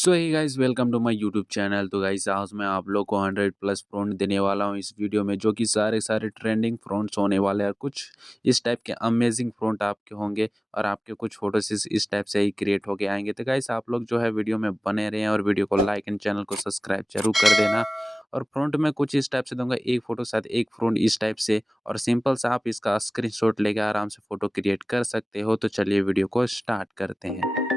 So hey guys, welcome to my YouTube channel. तो guys, आज मैं आप लोग को 100 प्लस फ्रॉन्ट देने वाला हूं इस वीडियो में, जो कि सारे सारे ट्रेंडिंग फ्रॉन्ट्स होने वाले हैं। कुछ इस टाइप के अमेजिंग फ्रॉन्ट आपके होंगे और आपके कुछ फोटोज इस टाइप से ही क्रिएट होके आएंगे। तो गाइस, आप लोग जो है वीडियो में बने रहें और वीडियो को लाइक एंड चैनल को सब्सक्राइब जरूर कर देना। और फ्रॉन्ट में कुछ इस टाइप से दूंगा, एक फोटो साथ एक फ्रॉन्ट इस टाइप से, और सिंपल सा आप इसका स्क्रीनशॉट लेके आराम से फोटो क्रिएट कर सकते हो। तो चलिए वीडियो को स्टार्ट करते हैं।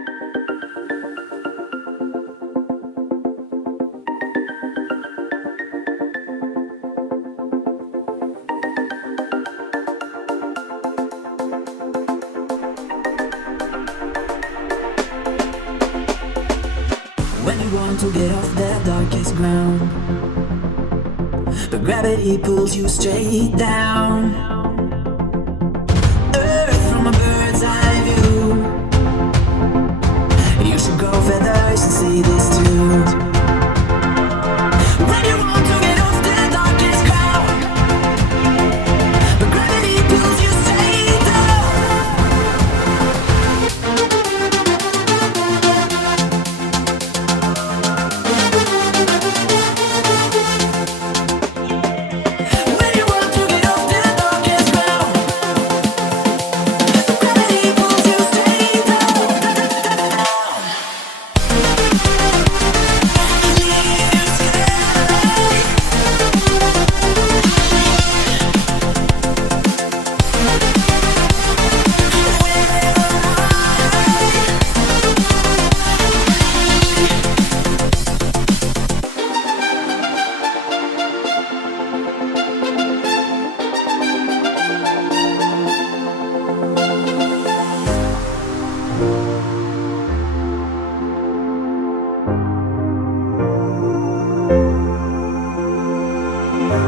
When you want to get off that darkest ground, but gravity pulls you straight down. Earth from a bird's eye view. You should grow feathers and see this too. When you want to get off that darkest ground, but gravity pulls you straight down. When you want to get off that darkest ground, gravity pulls you straight down.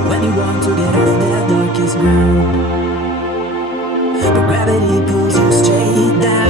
When you want to get off that darkest ground, but gravity pulls you straight down.